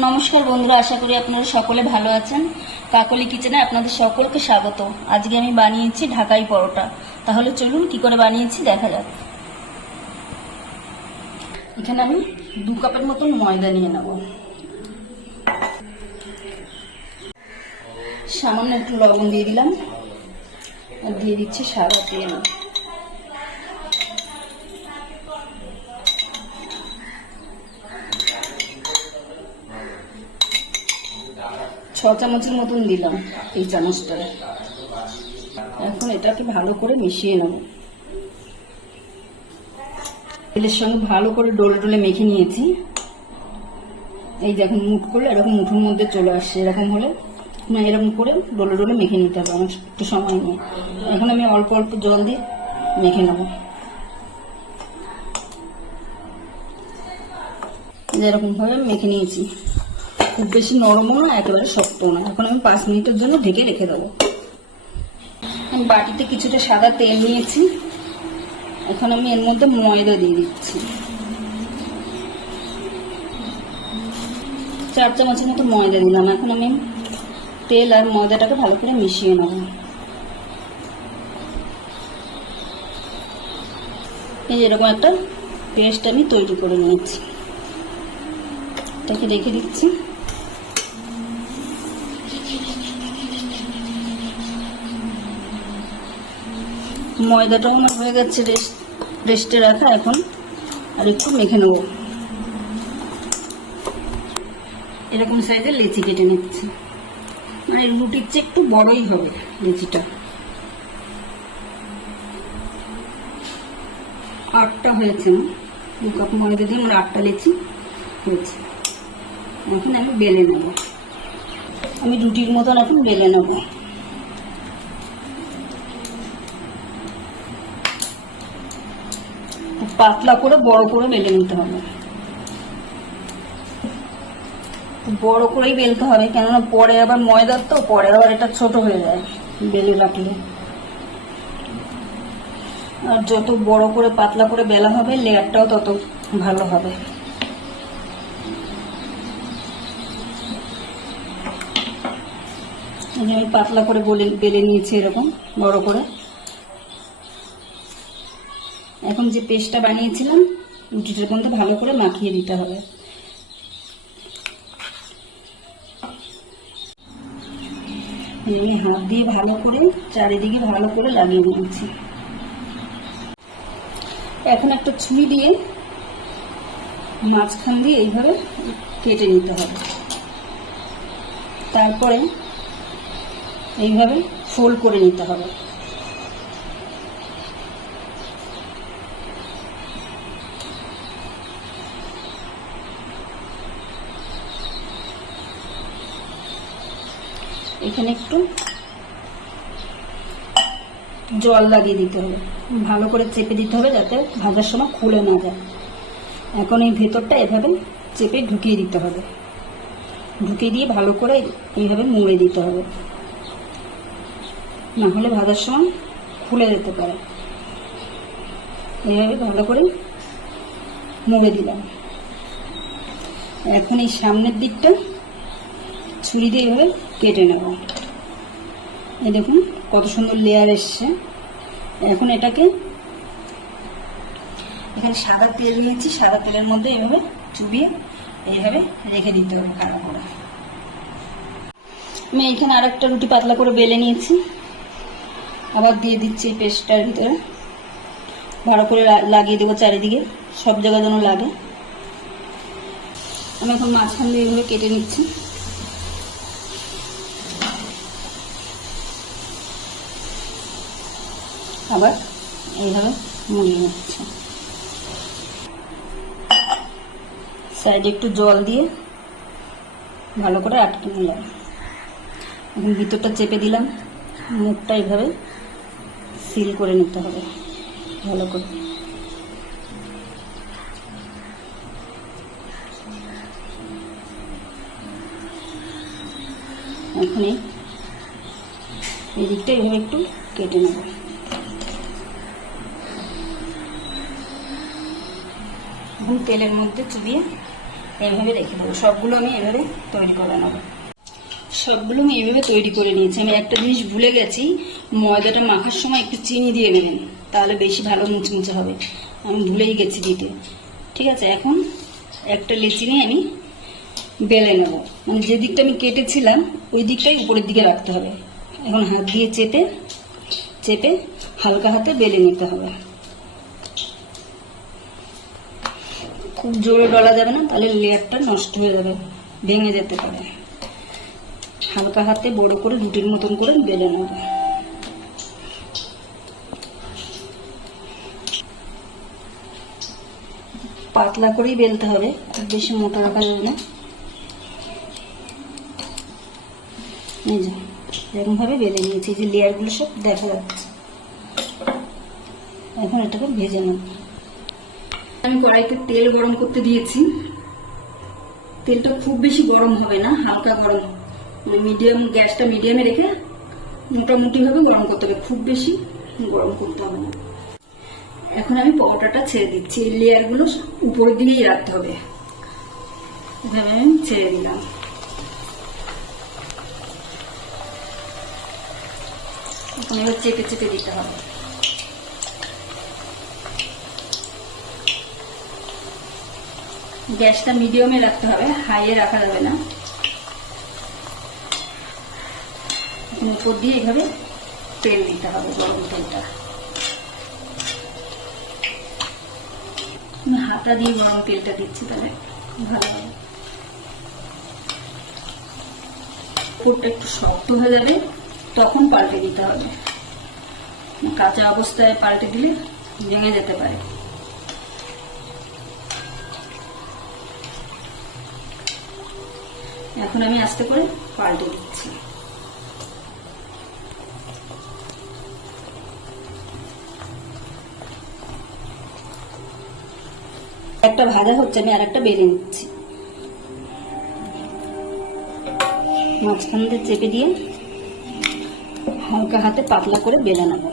নমস্কার বন্ধুরা, আশা করি আপনারা সকলে ভালো আছেন। কাকলি কিচেনে আপনাদের সকলকে স্বাগত। আজকে আমি বানিয়েছি ঢাকাই পরোটা। তাহলে চলুন কি করে বানিয়েছি দেখা যাক। এখানে আমি 2 কাপের মতন ময়দা নিয়ে নেব। সামান্য একটু লবণ দিয়ে দিলাম আর দিয়ে দিচ্ছি সাদা তেল। ছ চামচের মতন দিলাম এই চামচটা। এখন এটাকে ভালো করে মিশিয়ে নেব। তেলের সঙ্গে ভালো করে ডোলে ডোলে মেখে নিয়েছি। এই দেখুন, মুঠ করলে এরকম মুঠোর মধ্যে চলে আসছে। এরকম হলে এরকম করে ডোলে ডোলে মেখে নিতে হবে আমার একটু সময় নিয়ে। এখন আমি অল্প অল্প জল দিয়ে মেখে নেব। এরকম ভাবে মেখে নিয়েছি। খুব বেশি নরমও না, একেবারে শক্তও না। এখন আমি 5 মিনিটের জন্য ঢেকে রেখে দেবো। আমি বাটিতে কিছুটা সাদা তেল নিয়েছি। এখন আমি এর মধ্যে ময়দা দিয়ে দিচ্ছি। 4 চামচের মতো ময়দা দিলাম। এখন আমি তেল আর ময়দাটাকে ভালো করে মিশিয়ে নেব। এই এরকম একটা পেস্ট আমি তৈরি করে নিয়েছি। এটাকে রেখে দিচ্ছি। ময়দাটাও আমার হয়ে গেছে রেস্টে রাখা। এখন আর একটু মেখে নেব। এরকম সাইজের লেচি কেটে নিচ্ছি। মানে রুটির চেয়ে একটু বড়ই হবে লেচিটা। 8টা হয়েছে। 2 কাপ ময়দা দিয়ে আমার 8টা লেচি হয়েছে। এখন আমি বেলে নেব। আমি রুটির মতন এখন বেলে নেব। পাতলা করে বড় করে বেলে নিতে হবে। বড় করেই বেলতে হবে, কেননা পরে আবার ময়দার তো পরে আবার এটা ছোট হয়ে যায় বেলে রাখলে। আর যত বড় করে পাতলা করে বেলা হবে লেয়ারটাও তত ভালো হবে। আমি পাতলা করে বেলে নিয়েছি এরকম বড় করে। এখন যে পেস্টটা বানিয়েছিলাম রুটিটার মধ্যে ভালো করে মাখিয়ে দিতে হবে। আমি হাত দিয়ে ভালো করে চারিদিকে ভালো করে লাগিয়ে নিয়েছি। এখন একটা ছুরি দিয়ে মাঝখান দিয়ে এইভাবে কেটে নিতে হবে। তারপরে এইভাবে ফোল্ড করে নিতে হবে। এখানে একটু জল লাগিয়ে দিতে হবে। ভালো করে চেপে দিতে হবে যাতে ভাজার সময় খুলে না যায়। এখন এই ভেতরটা এভাবে চেপে ঢুকিয়ে দিতে হবে। ঢুকিয়ে দিয়ে ভালো করে এইভাবে মুড়ে দিতে হবে, না হলে ভাজার সময় খুলে যেতে পারে। এইভাবে ভালো করে মুড়ে দিলাম। এখন এই সামনের দিকটা ছুরি দিয়ে এভাবে কেটে নেব। এই দেখুন কত সুন্দর লেয়ার এসছে। এখন এটাকে এখানে সাদা তেল নিয়েছি। সাদা তেলের মধ্যে এভাবে চুবিয়ে এইভাবে রেখে দিতে হবে খারাপ করে। আমি এখানে আর একটা রুটি পাতলা করে বেলে নিয়েছি। আবার দিয়ে দিচ্ছি এই পেস্টটার ভিতরে। ভালো করে লাগিয়ে দেবো চারিদিকে, সব জায়গায় যেন লাগে। আমি এখন মাঝখান দিয়ে এভাবে কেটে নিচ্ছি। আবার এইভাবে মুড়িয়ে নিচ্ছি। সাইডে একটু জল দিয়ে ভালো করে আটকে নিলাম। এখন ভিতরটা চেপে দিলাম। মুখটা এইভাবে সিল করে নিতে হবে ভালো করে। এখন এই দিকটা এইভাবে একটু কেটে নেব। এখন তেলের মধ্যে চুবিয়ে এইভাবে রেখে দেবো। সবগুলো আমি এভাবে তৈরি করে নেবো। সবগুলো আমি এভাবে তৈরি করে নিয়েছি। আমি একটা জিনিস ভুলে গেছি, ময়দাটা মাখার সময় একটু চিনি দিয়ে দেবেন, তাহলে বেশি ভালো মুচমুচে হবে। আমি ভুলেই গেছি দিতে। ঠিক আছে, এখন একটা লেচি নিয়ে আমি বেলে নেব। মানে যে দিকটা আমি কেটেছিলাম ওই দিকটাই উপরের দিকে রাখতে হবে। এখন হাত দিয়ে চেপে চেপে হালকা হাতে বেলে নিতে হবে। খুব জোরে ডলা যাবে না, তাহলে লেয়ারটা নষ্ট হয়ে যাবে, ভেঙে যেতে পারে। হালকা হাতে বড় করে রুটির মতন করে বেলে নেব। পাতলা করেই বেলতে হবে, আর বেশি মোটা রাখা যাবে না। এই যে এরকম ভাবে বেলে নিয়েছি, যে লেয়ারগুলো সব দেখা যাচ্ছে। এখন এটাকে ভেজে নেব। আমি কড়াইতে তেল গরম করতে দিয়েছি। তেলটা খুব বেশি গরম হবে না, হালকা গরম, মানে মিডিয়াম, গ্যাসটা মিডিয়ামে রেখে মোটামুটি ভাবে গরম করতে হবে, খুব বেশি গরম করতে হবে না। এখন আমি পরোটাটা ছেড়ে দিচ্ছি। এই লেয়ারগুলো উপরের দিকেই রাখতে হবে। এভাবে আমি ছেড়ে দিলাম। এখন এবার চেপে চেপে দিতে হবে। গ্যাসটা মিডিয়ামে রাখতে হবে, হাইয়ে রাখা যাবে না। এখন উপর দিয়ে এভাবে তেল দিতে হবে, গরম তেলটা। আমি হাতা দিয়ে গরম তেলটা দিচ্ছি, তাহলে ভালো হবে। উপরটা একটু শক্ত হয়ে যাবে, তখন পাল্টে দিতে হবে। কাঁচা অবস্থায় পাল্টে দিলে ভেঙে যেতে পারে। এখন আমি আস্তে করে পাল্টে দিচ্ছি। একটা ভাজা হচ্ছে, আমি আরেকটা বেলে নিচ্ছি। মাঝখান দিয়ে চেপে দিয়ে হালকা হাতে পাতলা করে বেলে নেব।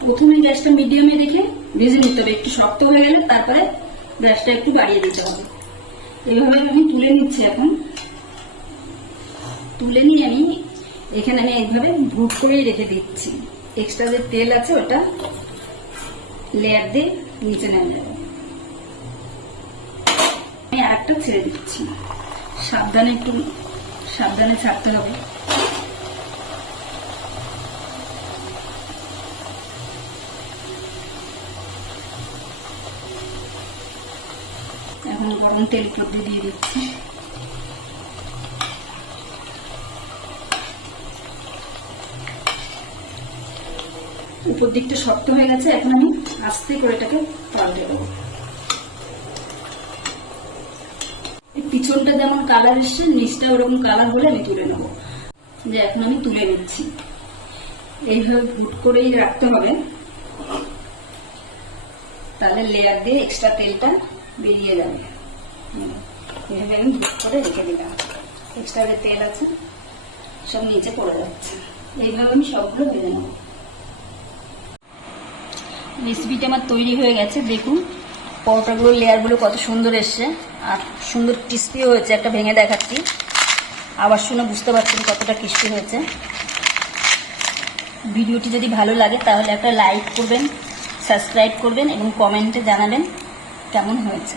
প্রথমে গ্যাসটা মিডিয়ামে রেখে ভেজে নিতে হবে। একটু শক্ত হয়ে গেলে তারপরে গ্যাসটা একটু বাড়িয়ে দিতে হবে। এইভাবে আমি তুলে নিচ্ছি। এখন তুলে নিয়ে আমি এখানে এইভাবে ভুট করেই রেখে দিচ্ছি। এক্সট্রা যে তেল আছে ওটা লেয়ার দিয়ে নিচে নেমে যাবে। আমি আরেকটা ছেড়ে দিচ্ছি। সাবধানে, একটু সাবধানে ছাড়তে হবে। এখন গরম তেল উপর দিয়ে দিচ্ছি। উপর দিকটা শক্ত হয়ে গেছে। এখন আমি আস্তে করে এটাকে পাল্টে দেবো। পিছনটা যেমন কালার এসছে, নিচটা ওরকম কালার হলে আমি তুলে নেবো। যে এখন আমি তুলে নিচ্ছি। এইভাবে ভুট করেই রাখতে হবে, তাহলে লেয়ার দিয়ে এক্সট্রা তেলটা বেরিয়ে যাবে। এইভাবে আমি ভুট করে রেখে দিলাম। এক্সট্রা যে তেল আছে সব নিচে পড়ে যাচ্ছে। এইভাবে আমি সবগুলো ভেজে নেব। রেসিপিটা আমার তৈরি হয়ে গেছে। দেখুন পরোটাগুলোর লেয়ারগুলো কত সুন্দর এসছে, আর সুন্দর ক্রিস্পিও হয়েছে। একটা ভেঙে দেখাচ্ছি, আবার শুনে বুঝতে পারছেন কতটা ক্রিস্পি হয়েছে। ভিডিওটি যদি ভালো লাগে তাহলে একটা লাইক করবেন, সাবস্ক্রাইব করবেন এবং কমেন্টে জানাবেন কেমন হয়েছে।